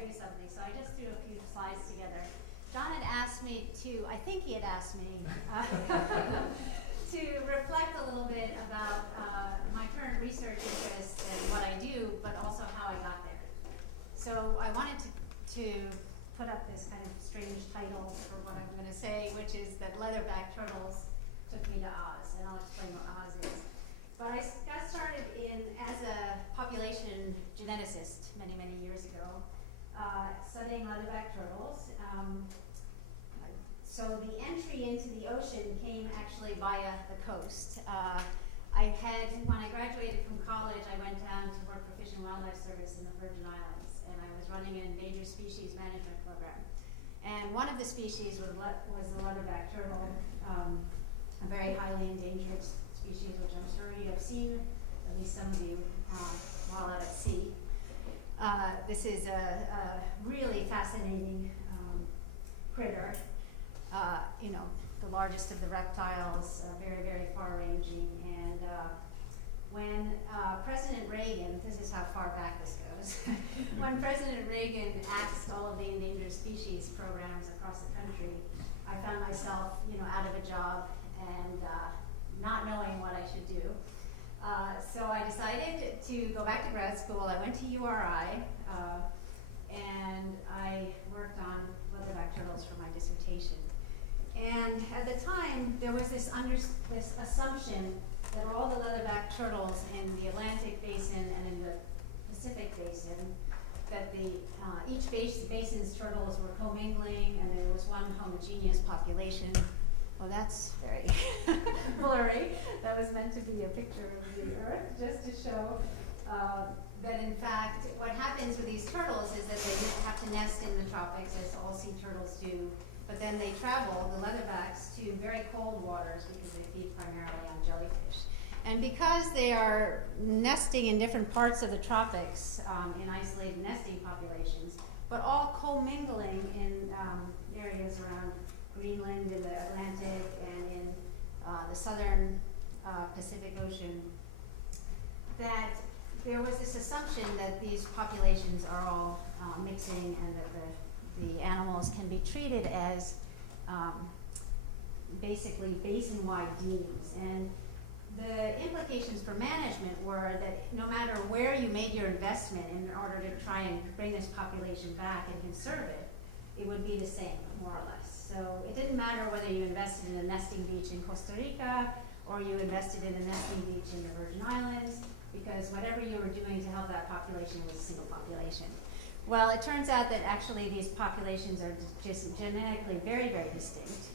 show you something. So I just threw a few slides together. John had asked me to, I think he had asked me to reflect a little bit about my current research interests and what I do, but also how I got there. So I wanted to put up this kind of strange title for what I'm going to say, which is that leatherback turtles took me to Oz, and I'll explain what Oz is. But I got started as a population geneticist many, many years ago, studying leatherback turtles. So the entry into the ocean came actually via the coast. When I graduated from college, I went down to work for Fish and Wildlife Service in the Virgin Islands, and I was running an endangered species management program. And one of the species was the leatherback turtle, a very highly endangered species, which I'm sure you have seen, at least some of you, while out at sea. This is a really fascinating critter. The largest of the reptiles, very, very far-ranging. And when President Reagan, this is how far back this goes, when President Reagan axed all of the endangered species programs across the country, I found myself, out of a job and not knowing what I should do. So I decided to go back to grad school. I went to URI, and I worked on leatherback turtles for my dissertation. And at the time, there was this assumption that all the leatherback turtles in the Atlantic Basin and in the Pacific Basin, that each basin's turtles were commingling, and there was one homogeneous population. Well, that's very blurry. That was meant to be a picture of the Earth, just to show that in fact, what happens with these turtles is that they have to nest in the tropics, as all sea turtles do, but then they travel, the leatherbacks, to very cold waters because they feed primarily on jellyfish. And because they are nesting in different parts of the tropics in isolated nesting populations, but all commingling in areas around Greenland, in the Atlantic, and in the southern Pacific Ocean, that there was this assumption that these populations are all mixing and that the animals can be treated as basically basin-wide deans. And the implications for management were that no matter where you made your investment in order to try and bring this population back and conserve it, it would be the same, more or less. So it didn't matter whether you invested in a nesting beach in Costa Rica or you invested in a nesting beach in the Virgin Islands, because whatever you were doing to help that population was a single population. Well, it turns out that actually these populations are just genetically very, very distinct.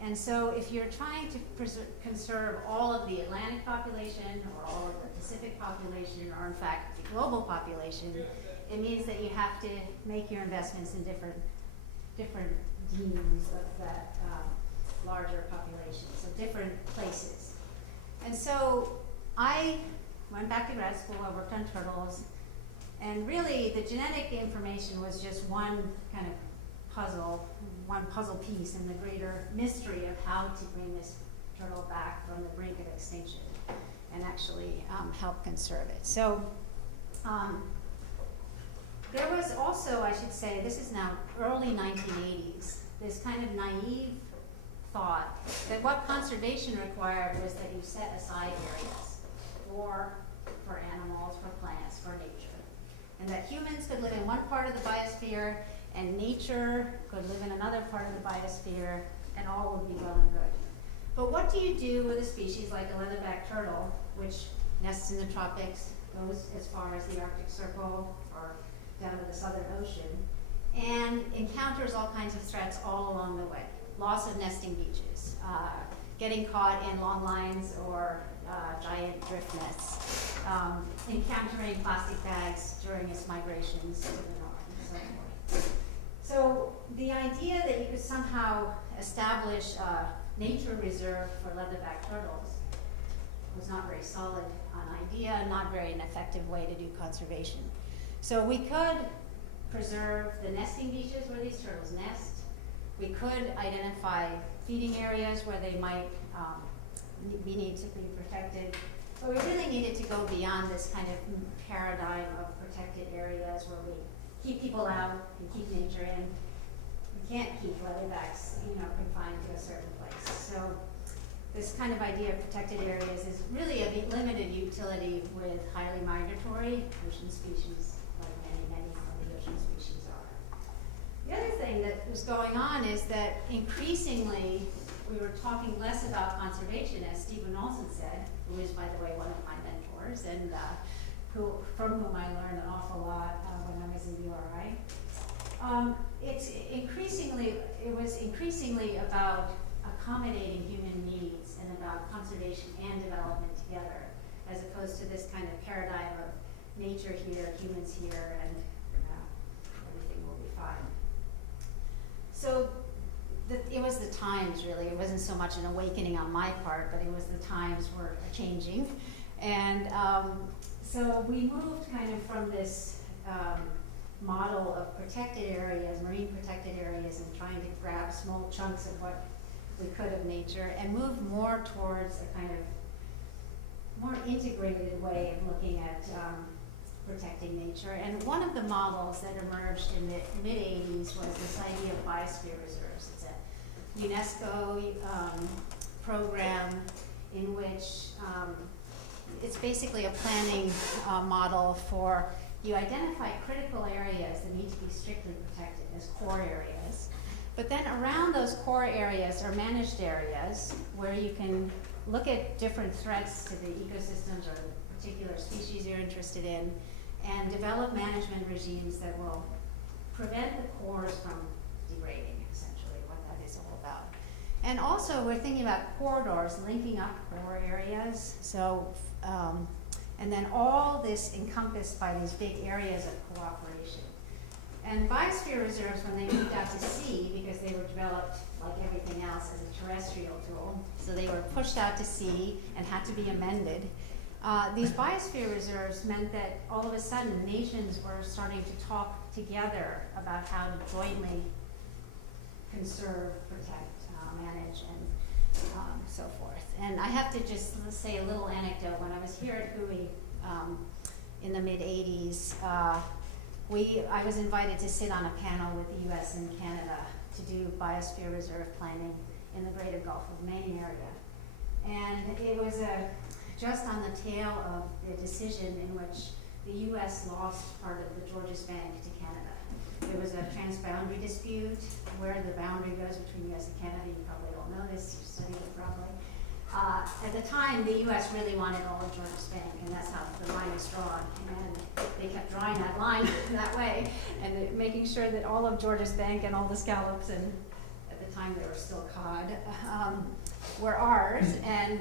And so if you're trying to conserve all of the Atlantic population or all of the Pacific population, or in fact the global population, it means that you have to make your investments in different deans of that larger population, so different places. And so I went back to grad school, I worked on turtles, and really the genetic information was just one kind of one puzzle piece in the greater mystery of how to bring this turtle back from the brink of extinction and actually help conserve it. So there was also, I should say, this is now early 1980s, this kind of naive thought that what conservation required was that you set aside areas for animals, for plants, for nature, and that humans could live in one part of the biosphere and nature could live in another part of the biosphere, and all would be well and good. But what do you do with a species like a leatherback turtle, which nests in the tropics, goes as far as the Arctic Circle or down to the Southern Ocean, and encounters all kinds of threats all along the way? Loss of nesting beaches, getting caught in long lines or giant drift nets, encountering plastic bags during its migrations to the north, and so forth. So the idea that you could somehow establish a nature reserve for leatherback turtles was not very solid an idea, not very an effective way to do conservation. So we could preserve the nesting beaches where these turtles nest. We could identify feeding areas where they might need to be protected. But we really needed to go beyond this kind of paradigm of protected areas where we keep people out and keep nature in. We can't keep leatherbacks, confined to a certain place. So this kind of idea of protected areas is really of limited utility with highly migratory ocean species, like many of the ocean species are. The other thing that was going on is that increasingly we were talking less about conservation, as Stephen Olson said, who is, by the way, one of my mentors, and from whom I learned an awful lot when I was in URI. It was increasingly about accommodating human needs and about conservation and development together, as opposed to this kind of paradigm of nature here, humans here, and everything will be fine. So it was the times, really. It wasn't so much an awakening on my part, but it was the times were changing. And so we moved kind of from this model of protected areas, marine protected areas, and trying to grab small chunks of what we could of nature, and moved more towards a kind of more integrated way of looking at protecting nature. And one of the models that emerged in the mid-'80s was this idea of Biosphere Reserves. It's a UNESCO program in which it's basically a planning model for, you identify critical areas that need to be strictly protected as core areas. But then around those core areas are managed areas where you can look at different threats to the ecosystems or the particular species you're interested in, and develop management regimes that will prevent the cores from degrading, essentially, what that is all about. And also, we're thinking about corridors linking up core areas. So, and then all this encompassed by these big areas of cooperation. And biosphere reserves, when they moved out to sea, because they were developed like everything else as a terrestrial tool, so they were pushed out to sea and had to be amended. These biosphere reserves meant that all of a sudden nations were starting to talk together about how to jointly conserve, protect, manage, and so forth. And I have to just say a little anecdote. When I was here at WHOI in the mid-'80s, I was invited to sit on a panel with the US and Canada to do biosphere reserve planning in the greater Gulf of Maine area. And it was just on the tail of the decision in which the US lost part of the Georges Bank to Canada. There was a transboundary dispute where the boundary goes between US and Canada. You probably all know this, you studied it probably. At the time, the US really wanted all of Georges Bank, and that's how the line was drawn. And they kept drawing that line that way, and making sure that all of Georges Bank and all the scallops, and at the time they were still cod, were ours. And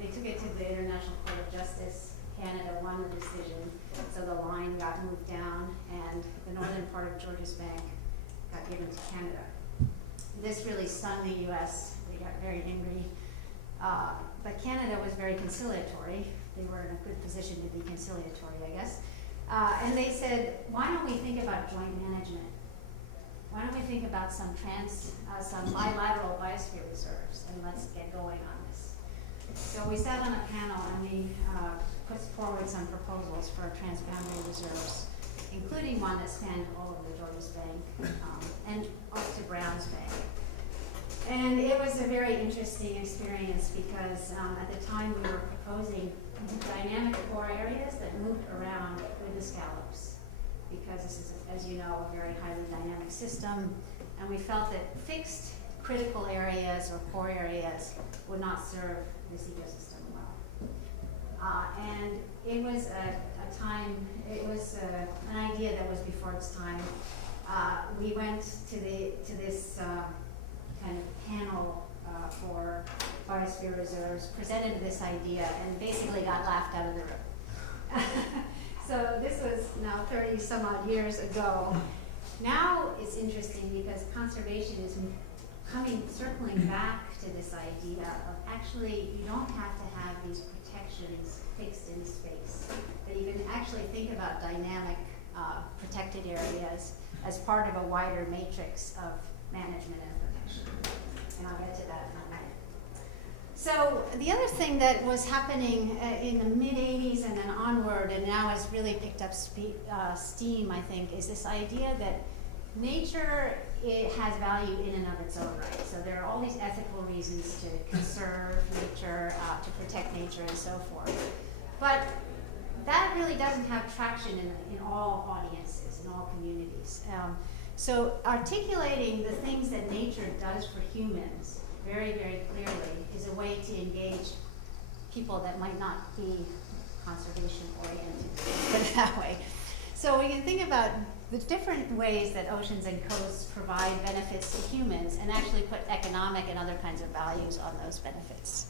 they took it to the International Court of Justice. Canada won the decision, so the line got moved down, and the northern part of Georges Bank got given to Canada. This really stung the US. They got very angry. But Canada was very conciliatory. They were in a good position to be conciliatory, I guess. And they said, why don't we think about joint management? Why don't we think about some bilateral biosphere reserves, and let's get going on this. So we sat on a panel, and we put forward some proposals for transboundary reserves, including one that spanned all of the Georges Bank and up to Browns Bank. And it was a very interesting experience because at the time we were proposing dynamic core areas that moved around with the scallops, because this is, as you know, a very highly dynamic system, and we felt that fixed critical areas or core areas would not serve this ecosystem well. And it was a time, it was an idea that was before its time. We went to this kind of panel for biosphere reserves, presented this idea, and basically got laughed out of the room. So this was now 30 some odd years ago. Now it's interesting because conservation is circling back to this idea of actually you don't have to have these protections fixed in space, that you can actually think about dynamic protected areas as part of a wider matrix of management and protection. And I'll get to that in a minute. So the other thing that was happening in the mid-'80s and then onward, and now has really picked up steam, I think, is this idea that nature, it has value in and of its own right. So there are all these ethical reasons to conserve nature, to protect nature, and so forth. But that really doesn't have traction in all audiences, in all communities. So articulating the things that nature does for humans very, very clearly is a way to engage people that might not be conservation oriented, put it that way. So we can think about the different ways that oceans and coasts provide benefits to humans and actually put economic and other kinds of values on those benefits.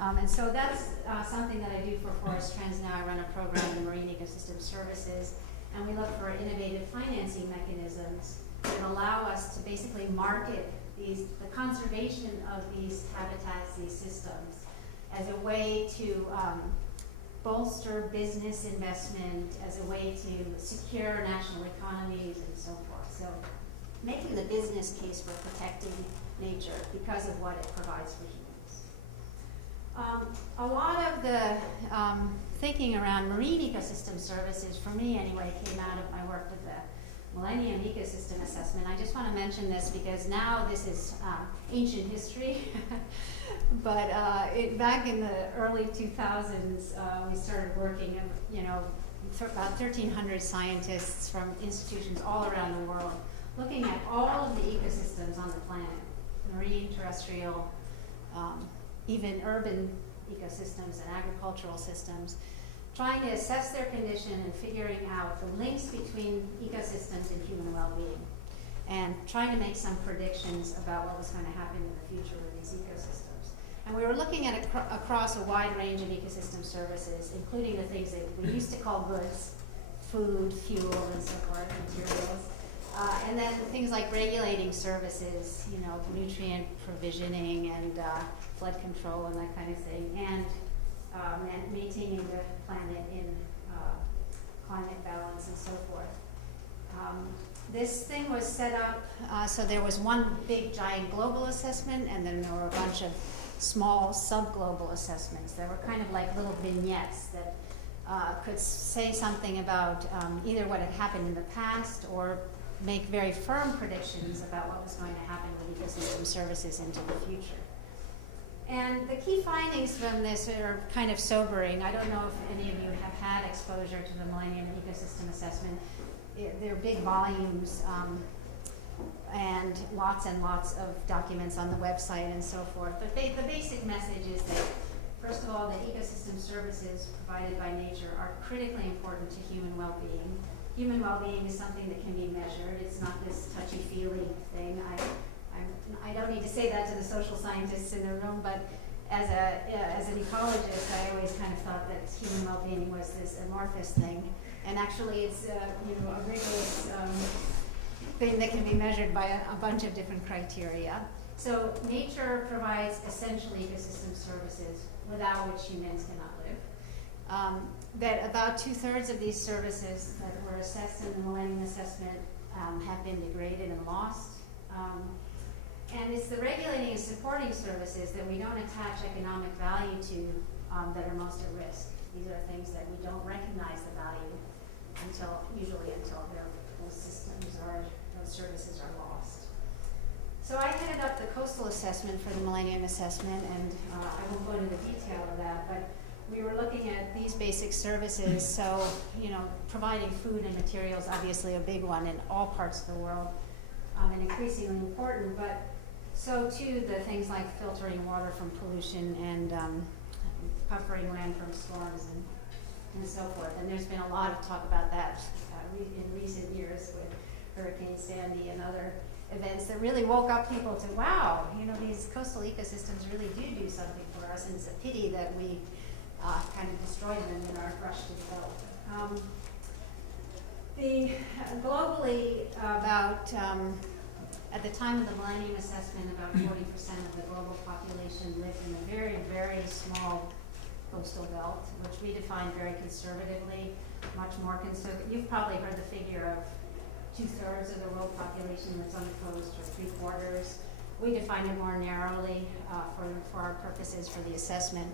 And so that's something that I do for Forest Trends now. I run a program in Marine Ecosystem Services, and we look for innovative financing mechanisms that allow us to basically market the conservation of these habitats, these systems, as a way to bolster business investment, as a way to secure national economies and so forth. So making the business case for protecting nature because of what it provides for humans. A lot of the thinking around marine ecosystem services, for me anyway, came out of my work with the Millennium ecosystem assessment. I just want to mention this because now this is ancient history, but back in the early 2000s, we started working, about 1,300 scientists from institutions all around the world, looking at all of the ecosystems on the planet, marine, terrestrial, even urban ecosystems and agricultural systems, trying to assess their condition and figuring out the links between ecosystems and human well-being, and trying to make some predictions about what was going to happen in the future with these ecosystems. And we were looking at across a wide range of ecosystem services, including the things that we used to call goods, food, fuel, and so forth, materials. And then things like regulating services, nutrient provisioning and flood control and that kind of thing, and maintaining the planet in climate balance and so forth. This thing was set up, so there was one big giant global assessment, and then there were a bunch of small sub-global assessments that were kind of like little vignettes that could say something about either what had happened in the past or make very firm predictions about what was going to happen with ecosystem services into the future. And the key findings from this are kind of sobering. I don't know if any of you have had exposure to the Millennium Ecosystem Assessment. They're big volumes and lots of documents on the website and so forth. But the basic message is that, first of all, that ecosystem services provided by nature are critically important to human well-being. Human well-being is something that can be measured. It's not this touchy-feely thing. I don't need to say that to the social scientists in the room, but as an ecologist, I always kind of thought that human well-being was this amorphous thing, and actually it's a rigorous thing that can be measured by a bunch of different criteria. So nature provides essential ecosystem services without which humans cannot live. That about 2/3 of these services that were assessed in the Millennium Assessment have been degraded and lost. And it's the regulating and supporting services that we don't attach economic value to that are most at risk. These are things that we don't recognize the value usually until those systems or those services are lost. So I headed up the coastal assessment for the Millennium Assessment, and I won't go into the detail of that, but we were looking at these basic services. So, providing food and materials, obviously a big one in all parts of the world, and increasingly important, but so too the things like filtering water from pollution and buffering land from storms and so forth. And there's been a lot of talk about that in recent years with Hurricane Sandy and other events that really woke up people to, wow, these coastal ecosystems really do something for us, and it's a pity that we kind of destroy them in our rush to develop. Globally, at the time of the Millennium Assessment, about 40% of the global population lived in a very, very small coastal belt, which we define very conservatively, much more conservative. You've probably heard the figure of 2/3 of the world population that's on the coast, or 3/4. We defined it more narrowly for our purposes for the assessment.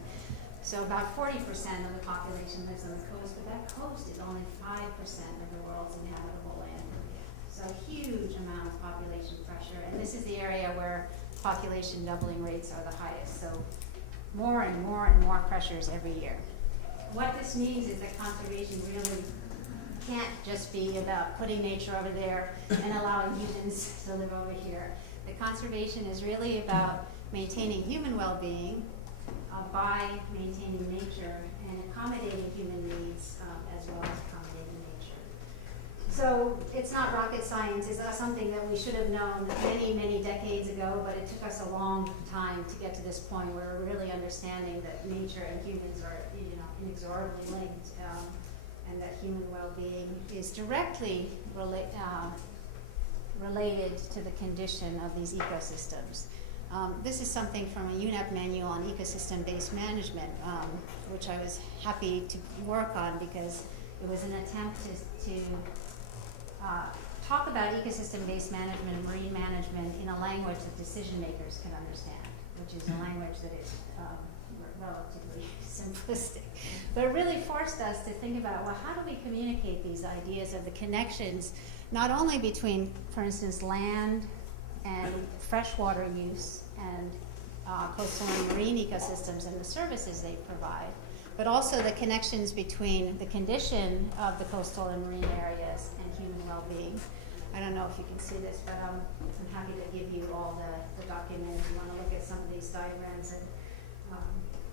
So about 40% of the population lives on the coast, but that coast is only 5% of the world's inhabitable land area. So a huge amount of population pressure, and this is the area where population doubling rates are the highest. So more and more and more pressures every year. What this means is that conservation really can't just be about putting nature over there and allowing humans to live over here. The conservation is really about maintaining human well-being by maintaining nature and accommodating human needs as well as accommodating nature. So it's not rocket science. It's not something that we should have known many, many decades ago, but it took us a long time to get to this point where we're really understanding that nature and humans are, inexorably linked, and that human well-being is directly related to the condition of these ecosystems. This is something from a UNEP manual on ecosystem-based management, which I was happy to work on because it was an attempt to talk about ecosystem-based management and marine management in a language that decision makers can understand, which is a language that is relatively simplistic. But it really forced us to think about, well, how do we communicate these ideas of the connections, not only between, for instance, land and freshwater use and coastal and marine ecosystems and the services they provide, but also the connections between the condition of the coastal and marine areas and human well-being. I don't know if you can see this, but I'm happy to give you all the document if you want to look at some of these diagrams and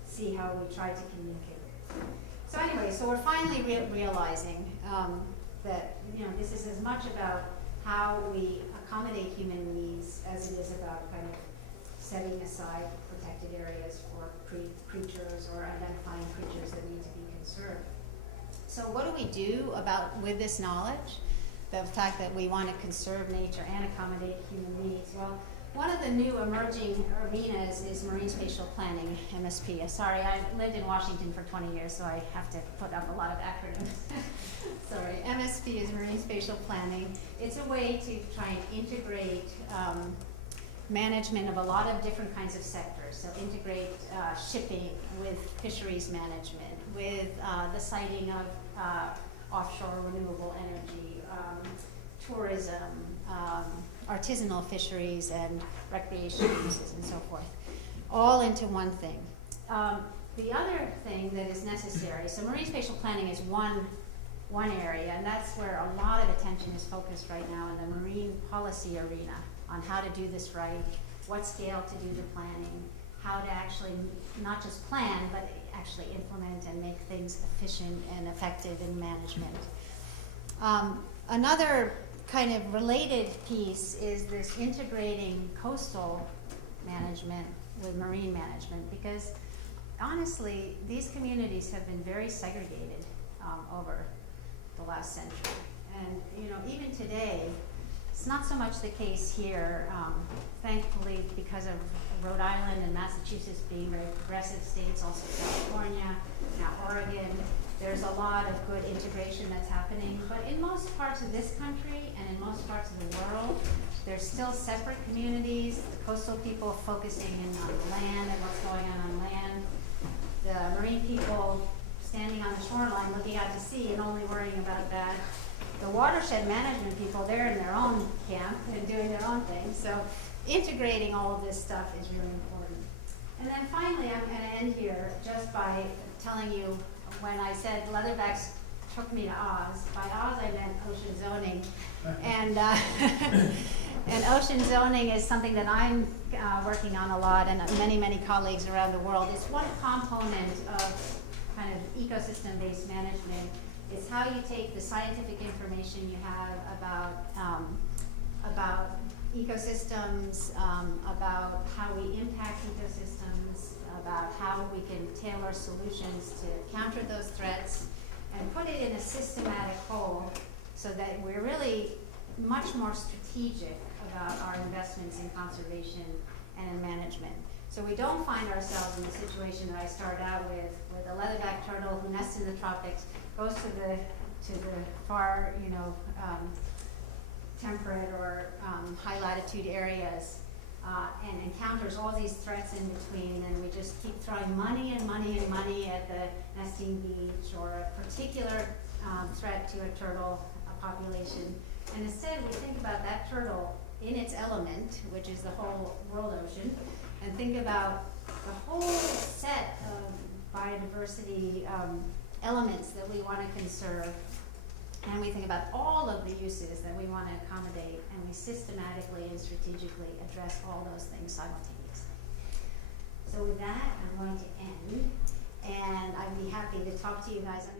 see how we try to communicate. So anyway, so we're finally realizing that this is as much about how we accommodate human needs as it is about kind of setting aside protected areas for creatures or identifying creatures that need to be conserved. So what do we do with this knowledge, the fact that we want to conserve nature and accommodate human needs? Well, one of the new emerging arenas is marine spatial planning, MSP. Sorry, I lived in Washington for 20 years, so I have to put up a lot of acronyms. Sorry, MSP is marine spatial planning. It's a way to try and integrate management of a lot of different kinds of sectors. So integrate shipping with fisheries management, with the siting of offshore renewable energy, tourism, artisanal fisheries and recreation uses and so forth, all into one thing. The other thing that is necessary, so marine spatial planning is one area, and that's where a lot of attention is focused right now in the marine policy arena on how to do this right, what scale to do the planning, how to actually not just plan, but actually implement and make things efficient and effective in management. Another kind of related piece is this integrating coastal management with marine management, because honestly, these communities have been very segregated over the last century. And even today, it's not so much the case here, thankfully, because of Rhode Island and Massachusetts being very progressive states, also California, now Oregon. There's a lot of good integration that's happening, but in most parts of this country and in most parts of the world, there's still separate communities, the coastal people focusing in on land and what's going on land, the marine people standing on the shoreline looking out to sea and only worrying about that. The watershed management people, they're in their own camp and doing their own thing. So integrating all of this stuff is really important. And then finally, I'm going to end here just by telling you, when I said leatherbacks took me to Oz, by Oz I meant ocean zoning. And and ocean zoning is something that I'm working on a lot, and many, many colleagues around the world. It's one component of kind of ecosystem-based management. It's how you take the scientific information you have about ecosystems, about how we impact ecosystems, about how we can tailor solutions to counter those threats, and put it in a systematic whole so that we're really much more strategic about our investments in conservation and in management. So we don't find ourselves in the situation that I started out with a leatherback turtle who nests in the tropics, goes to the far, temperate or high latitude areas, and encounters all these threats in between, and we just keep throwing money and money and money at the nesting beach or a particular threat to a turtle population. And instead we think about that turtle in its element, which is the whole world ocean, and think about the whole set of biodiversity elements that we want to conserve, and we think about all of the uses that we want to accommodate, and we systematically and strategically address all those things simultaneously. So with that, I'm going to end, and I'd be happy to talk to you guys.